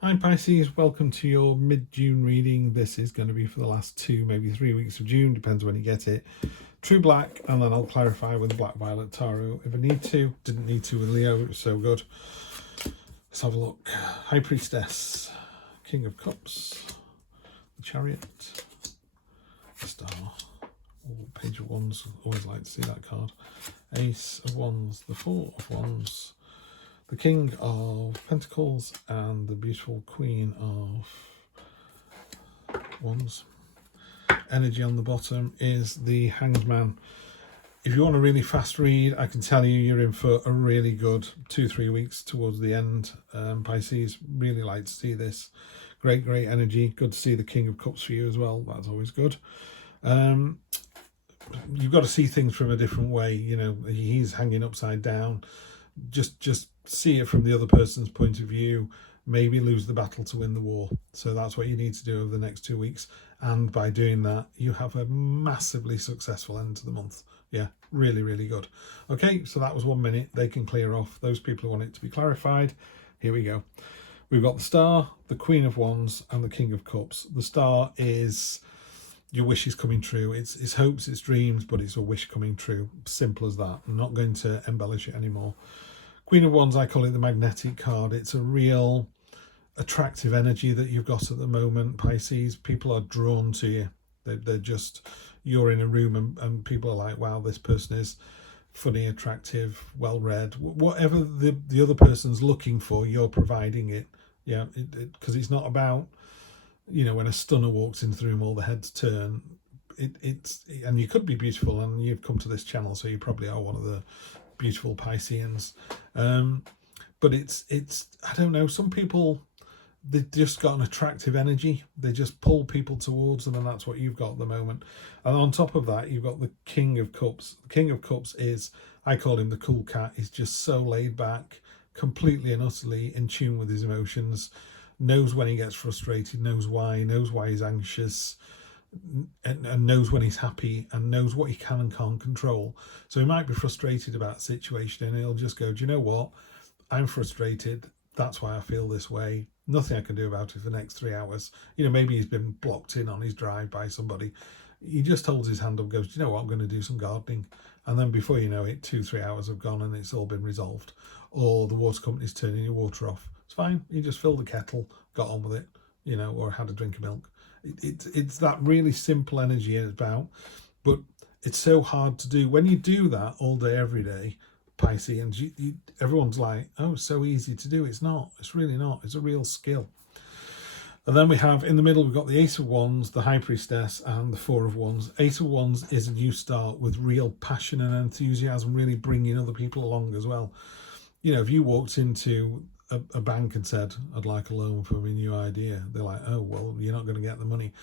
Hi Pisces, welcome to your mid-June reading. This is going to be for the last 2, maybe 3 weeks of June, depends when you get it. True Black, and then I'll clarify with Black Violet Tarot if I need to. Didn't need to with Leo, it was so good. Let's have a look. High Priestess, King of Cups, the Chariot, the Star. Oh, Page of Wands, always like to see that card. Ace of Wands, the Four of Wands, the King of Pentacles, and the beautiful Queen of Wands. Energy on the bottom is the Hanged Man. If you want a really fast read, I can tell you you're in for a really good 2-3 weeks towards the end. Pisces, really like to see this. Great energy. Good to see the King of Cups for you as well. That's always good. You've got to see things from a different way. You know, he's hanging upside down. Just see it from the other person's point of view. Maybe lose the battle to win the war. So that's what you need to do over the next 2 weeks. And by doing that, you have a massively successful end to the month. Yeah, really good. Okay, so that was 1 minute. They can clear off. Those people who want it to be clarified, here we go. We've got the Star, the Queen of Wands, and the King of Cups. The Star is your wish is coming true. It's hopes, it's dreams, but it's a wish coming true. Simple as that. I'm not going to embellish it anymore. Queen of Wands, I call it the magnetic card. It's a real attractive energy that you've got at the moment, Pisces. People are drawn to you. They're just, you're in a room and people are like, wow, this person is funny, attractive, well read. Whatever the other person's looking for, you're providing it. Yeah, because it's not about, you know, when a stunner walks into the room, all the heads turn. And you could be beautiful, and you've come to this channel, so you probably are one of the beautiful Pisceans. But it's I don't know, some people, they've just got an attractive energy. They just pull people towards them, and that's what you've got at the moment. And on top of that, you've got the King of Cups. The King of Cups is, I call him the cool cat. He's just so laid back, completely and utterly in tune with his emotions, knows when he gets frustrated, knows why he's anxious, and knows when he's happy, and knows what he can and can't control. So he might be frustrated about a situation, and he'll just go, do you know what? I'm frustrated. That's why I feel this way. Nothing I can do about it for the next 3 hours. You know, maybe he's been blocked in on his drive by somebody. He just holds his hand up and goes, do you know what? I'm going to do some gardening. And then before you know it, 2-3 hours have gone and it's all been resolved. Or the water company's turning your water off. It's fine. You just filled the kettle, got on with it, you know, or had a drink of milk. It's that really simple energy it's about, but it's so hard to do. When you do that all day, every day, Pisces, everyone's like, oh, it's so easy to do. It's not. It's really not. It's a real skill. And then we have, in the middle, we've got the Ace of Wands, the High Priestess, and the Four of Wands. Ace of Wands is a new start with real passion and enthusiasm, really bringing other people along as well. You know, if you walked into a bank and said, I'd like a loan for my new idea, they're like, oh, well, you're not going to get the money.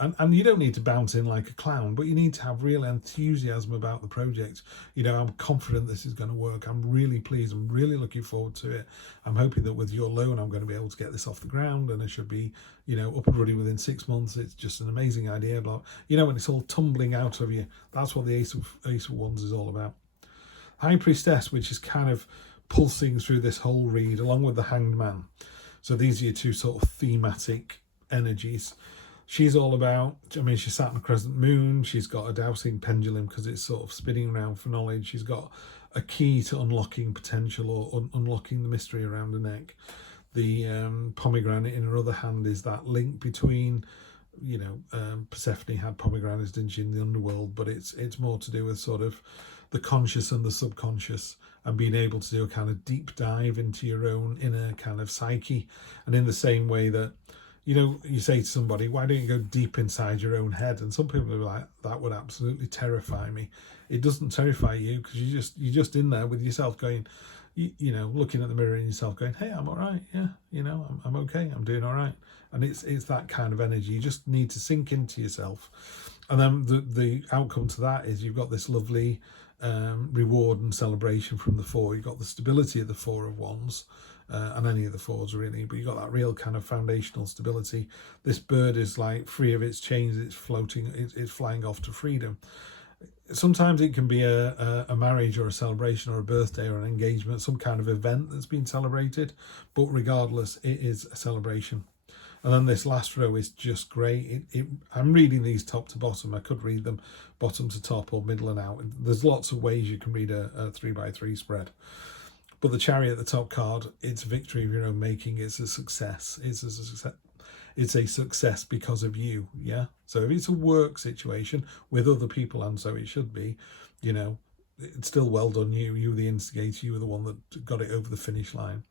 And you don't need to bounce in like a clown, but you need to have real enthusiasm about the project. You know, I'm confident this is going to work. I'm really pleased. I'm really looking forward to it. I'm hoping that with your loan, I'm going to be able to get this off the ground, and it should be, you know, up and running within 6 months. It's just an amazing idea. But, you know, when it's all tumbling out of you, that's what the Ace of Wands is all about. High Priestess, which is kind of pulsing through this whole read, along with the Hanged Man. So these are your two sort of thematic energies. She's all about, I mean, she's sat on a crescent moon. She's got a dowsing pendulum because it's sort of spinning around for knowledge. She's got a key to unlocking potential, or unlocking the mystery around her neck. The pomegranate in her other hand is that link between, you know, Persephone had pomegranates, didn't she, in the underworld, but it's more to do with sort of the conscious and the subconscious, and being able to do a kind of deep dive into your own inner kind of psyche. And in the same way that, you know, you say to somebody, why don't you go deep inside your own head? And some people are like, that would absolutely terrify me. It doesn't terrify you, because you're just in there with yourself going, you know, looking at the mirror and yourself going, hey, I'm all right. Yeah, you know, I'm okay. I'm doing all right. And it's that kind of energy. You just need to sink into yourself. And then the outcome to that is you've got this lovely reward and celebration from the Four. You've got the stability of the Four of Wands, and any of the fours really, but you've got that real kind of foundational stability. This bird is like free of its chains. It's floating, it's flying off to freedom. sometimes it can be a marriage or a celebration or a birthday or an engagement, some kind of event that's been celebrated, but regardless, it is a celebration. And then this last row is just great. I'm reading these top to bottom. I could read them bottom to top or middle and out. There's lots of ways you can read a 3x3 spread. But the Chariot at the top card, it's victory of your own making. It's a success. It's a success because of you. Yeah. So if it's a work situation with other people, and so it should be, you know, it's still well done. You were the instigator. You were the one that got it over the finish line.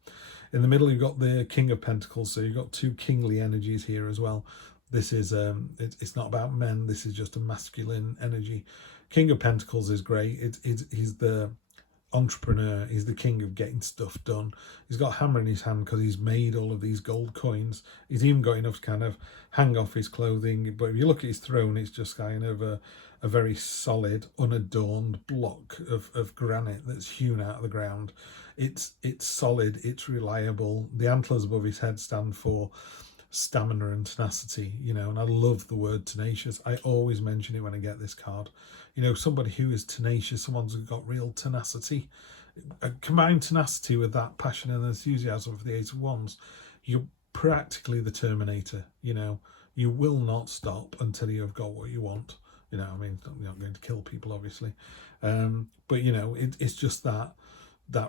In the middle, you've got the King of Pentacles, so you've got two kingly energies here as well. This is it's not about men. This is just a masculine energy. King of Pentacles is great. He's the entrepreneur. He's the king of getting stuff done. He's got a hammer in his hand because he's made all of these gold coins. He's even got enough to kind of hang off his clothing. But if you look at his throne, it's just kind of a very solid, unadorned block of granite that's hewn out of the ground. It's solid, it's reliable. The antlers above his head stand for stamina and tenacity, you know, and I love the word tenacious. I always mention it when I get this card. You know, somebody who is tenacious, someone's got real tenacity. Combine tenacity with that passion and enthusiasm for the Eight of Wands, you're practically the Terminator. You know, you will not stop until you have got what you want. You know, I mean, you're not going to kill people, obviously, but you know, it's just that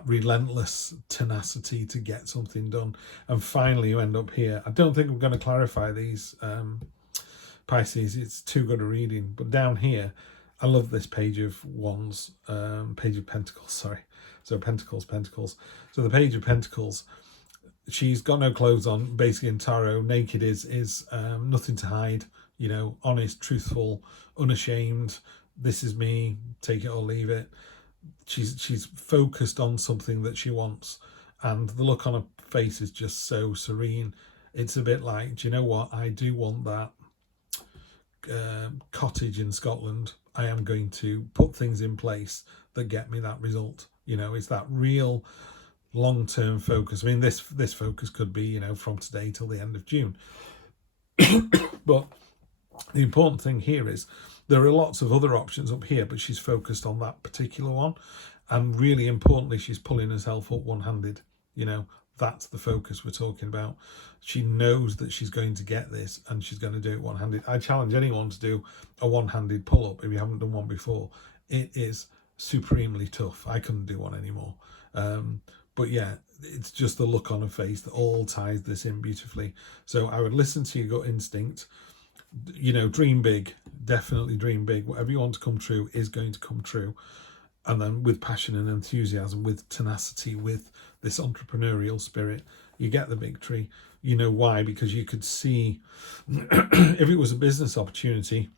relentless tenacity to get something done. And finally, you end up here. I don't think I'm going to clarify these, Pisces. It's too good a reading. But down here, I love this Page of Wands, Page of Pentacles. Sorry, so Pentacles. So the Page of Pentacles. She's got no clothes on. Basically, in tarot, naked is nothing to hide. You know, honest, truthful, unashamed. This is me. Take it or leave it. She's focused on something that she wants, and the look on her face is just so serene. It's a bit like, do you know what? I do want that cottage in Scotland. I am going to put things in place that get me that result. You know, it's that real long-term focus. I mean, this focus could be, you know, from today till the end of June. But the important thing here is there are lots of other options up here, but she's focused on that particular one. And really importantly, she's pulling herself up one-handed. You know, that's the focus we're talking about. She knows that she's going to get this and she's going to do it one-handed. I challenge anyone to do a one-handed pull-up if you haven't done one before. It is supremely tough. I couldn't do one anymore. But yeah, it's just the look on her face that all ties this in beautifully. So I would listen to your gut instinct. You know, dream big, definitely dream big. Whatever you want to come true is going to come true. And then with passion and enthusiasm, with tenacity, with this entrepreneurial spirit, you get the victory. You know why? Because you could see, if it was a business opportunity,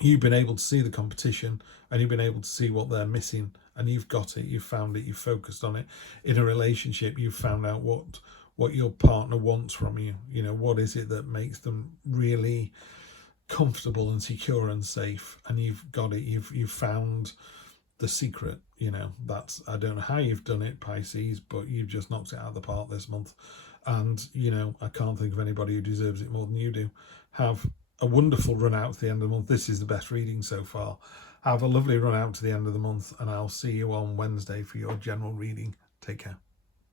you've been able to see the competition and you've been able to see what they're missing, and you've got it, you've found it, you've focused on it. In a relationship, you've found out what your partner wants from you. You know, what is it that makes them really comfortable and secure and safe, and you've got it. You've found the secret. You know, that's, I don't know how you've done it, Pisces, but you've just knocked it out of the park this month. And you know, I can't think of anybody who deserves it more than you do. Have a wonderful run out to the end of the month. This is the best reading so far. Have a lovely run out to the end of the month, and I'll see you on Wednesday for your general reading. Take care.